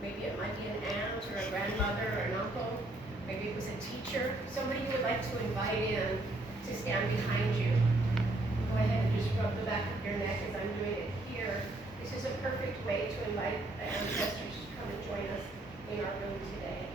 Maybe it might be an aunt or a grandmother or an uncle. Maybe it was a teacher, somebody you would like to invite in to stand behind you. Go ahead and just rub the back of your neck as I'm doing it here. This is a perfect way to invite the ancestors to come and join us in our room today.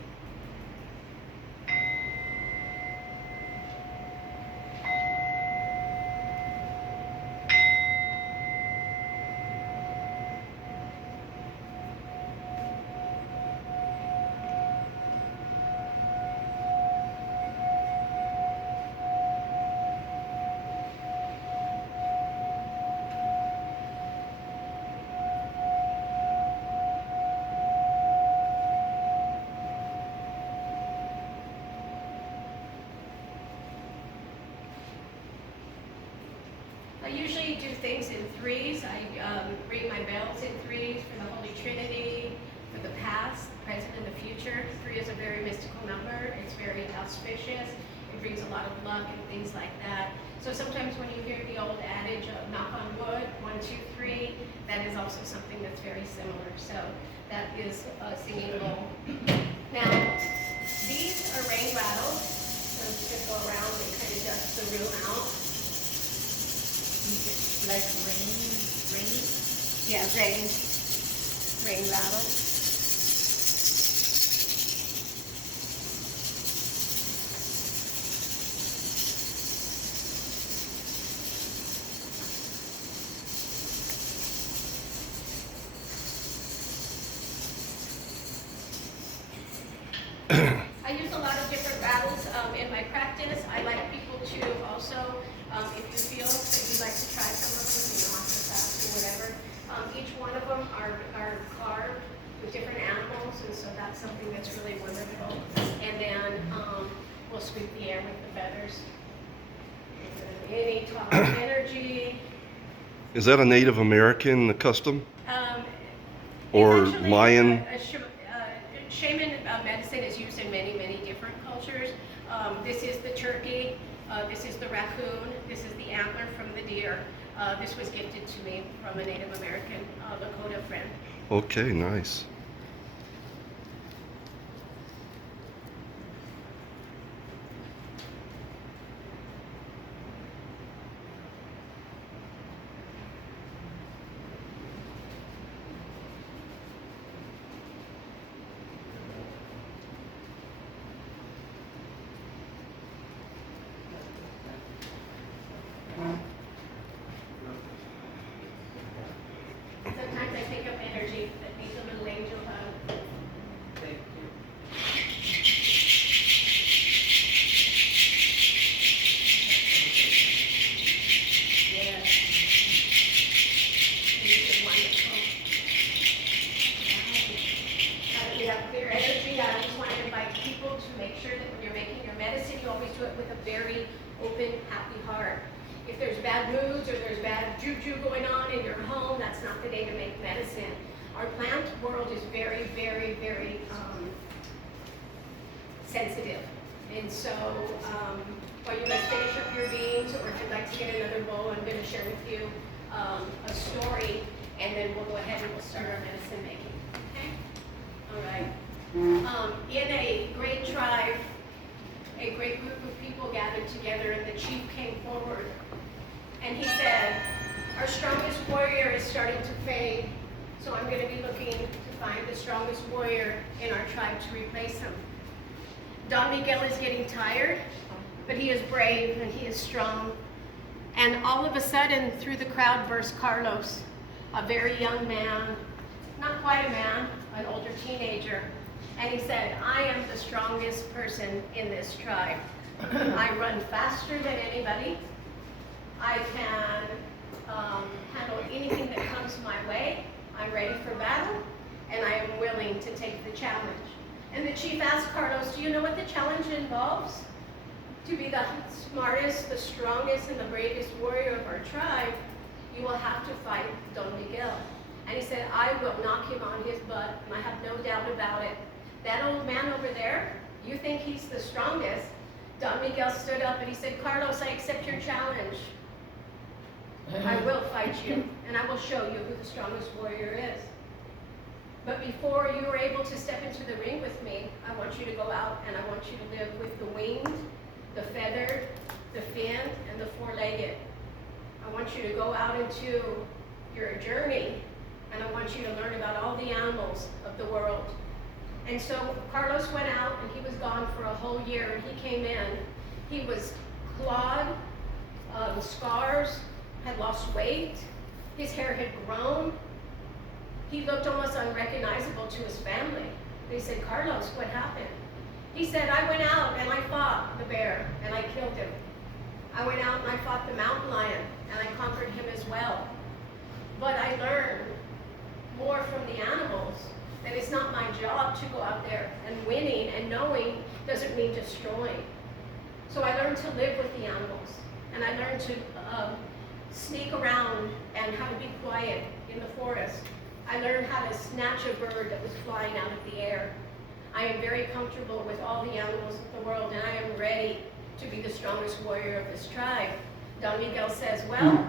I usually do things in threes. I ring my bells in threes for the Holy Trinity, for the past, present, and the future. 3 is a very mystical number. It's very auspicious. It brings a lot of luck and things like that. So sometimes when you hear the old adage of knock on wood, 1, 2, 3, that is also something that's very similar. So that is a singing bowl. Now, these are rain rattles. So I'm just going to go around and kind of dust the room out. Like rain? Yeah, rain rattle. I use a lot of different rattles in my practice. I like people to also, if you feel that you'd like to try some of them, off the fast or whatever, each one of them are carved with different animals, and so that's something that's really wonderful. And then we'll sweep the air with the feathers. Any toxic energy. Is that a Native American custom? Or Mayan? Shaman medicine is used in many, many different cultures. This is the turkey, this is the raccoon, this is the antler from the deer. This was gifted to me from a Native American Lakota friend. Okay, nice. Sometimes I pick up energy that needs a little angel hug. Thank you. Yes. These are wonderful. Now that we have clear energy, I just want to invite people to make sure that when you're making your medicine, you always do it with a very open, happy heart. If there's bad moods or there's bad juju going on in your home, that's not the day to make medicine. Our plant world is very, very, very sensitive. And so while you guys finish up your beans, or if you'd like to get another bowl, I'm going to share with you a story, and then we'll go ahead and we'll start our medicine making. Okay? All right. In a great tribe, a great group of people gathered together, and the chief came forward. And he said, our strongest warrior is starting to fade, so I'm going to be looking to find the strongest warrior in our tribe to replace him. Don Miguel is getting tired, but he is brave and he is strong. And all of a sudden, through the crowd burst Carlos, a very young man, not quite a man, an older teenager. And he said, I am the strongest person in this tribe. I run faster than anybody. I can handle anything that comes my way. I'm ready for battle, and I am willing to take the challenge. And the chief asked Carlos, do you know what the challenge involves? To be the smartest, the strongest, and the bravest warrior of our tribe, you will have to fight Don Miguel. And he said, I will knock him on his butt, and I have no doubt about it. That old man over there, you think he's the strongest? Don Miguel stood up and he said, Carlos, I accept your challenge. I will fight you, and I will show you who the strongest warrior is. But before you are able to step into the ring with me, I want you to go out and I want you to live with the winged, the feathered, the finned, and the four-legged. I want you to go out into your journey, and I want you to learn about all the animals of the world. And so Carlos went out, and he was gone for a whole year, and he came in. He was clawed, scars, had lost weight, his hair had grown. He looked almost unrecognizable to his family. They said, Carlos, what happened? He said, I went out and I fought the bear and I killed him. I went out and I fought the mountain lion and I conquered him as well. But I learned more from the animals that it's not my job to go out there, and winning and knowing doesn't mean destroying. So I learned to live with the animals, and I learned to sneak around and how to be quiet in the forest. I learned how to snatch a bird that was flying out of the air. I am very comfortable with all the animals of the world, and I am ready to be the strongest warrior of this tribe. Don Miguel says, well,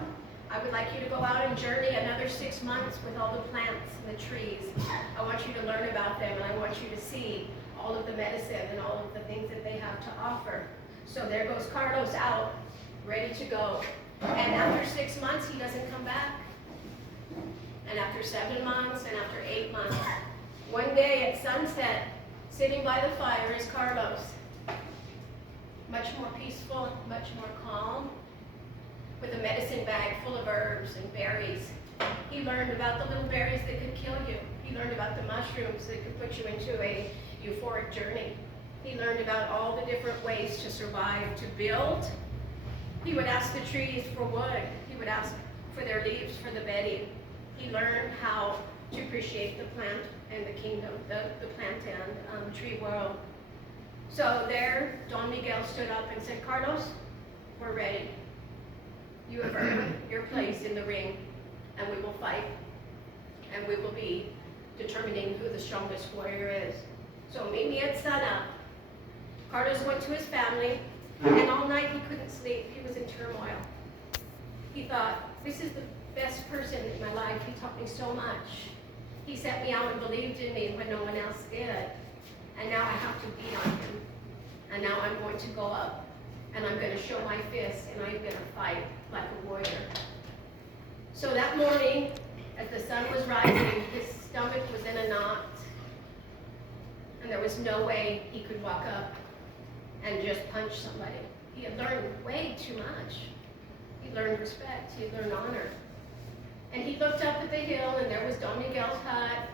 I would like you to go out and journey another 6 months with all the plants and the trees. I want you to learn about them, and I want you to see all of the medicine and all of the things that they have to offer. So there goes Carlos out, ready to go. And after 6 months, he doesn't come back. And after 7 months, and after 8 months, one day at sunset, sitting by the fire is Carlos. Much more peaceful, much more calm, with a medicine bag full of herbs and berries. He learned about the little berries that could kill you. He learned about the mushrooms that could put you into a euphoric journey. He learned about all the different ways to survive, to build. He would ask the trees for wood. He would ask for their leaves for the bedding. He learned how to appreciate the plant and the kingdom, the plant and tree world. So there, Don Miguel stood up and said, Carlos, we're ready. You have earned your place in the ring, and we will fight, and we will be determining who the strongest warrior is. So meet me at sunup. Carlos went to his family, and all night he couldn't sleep. He was in turmoil. He thought, this is the best person in my life. He taught me so much. He set me out and believed in me when no one else did. And now I have to beat on him. And now I'm going to go up, and I'm going to show my fists, and I'm going to fight like a warrior. So that morning, as the sun was rising, his stomach was in a knot, and there was no way he could walk up and just punch somebody. He had learned way too much. He learned respect, he learned honor. And he looked up at the hill, and there was Don Miguel's hut,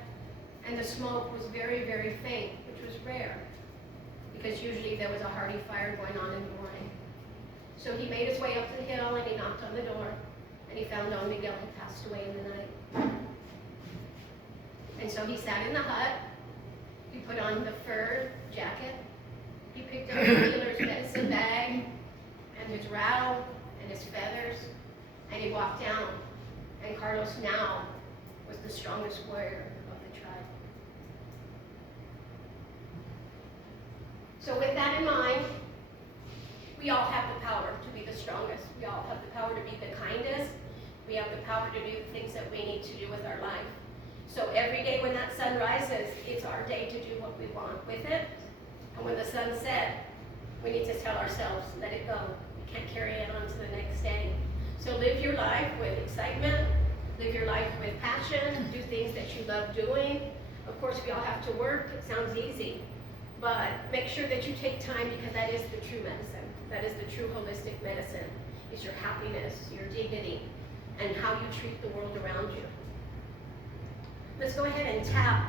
and the smoke was very, very faint, which was rare, because usually there was a hearty fire going on in the morning. So he made his way up the hill, and he knocked on the door, and he found Don Miguel had passed away in the night. And so he sat in the hut, he put on the fur jacket, he picked up the healer's medicine bag, and his rattle, and his feathers, and he walked down. And Carlos now was the strongest warrior of the tribe. So with that in mind, we all have the power to be the strongest. We all have the power to be the kindest. We have the power to do the things that we need to do with our life. So every day when that sun rises, it's our day to do what we want with it. And when the sun sets, we need to tell ourselves, let it go. We can't carry it on to the next day. So live your life with excitement, live your life with passion, do things that you love doing. Of course, we all have to work. It sounds easy, but make sure that you take time, because that is the true medicine. That is the true holistic medicine. It's your happiness, your dignity, and how you treat the world around you. Let's go ahead and tap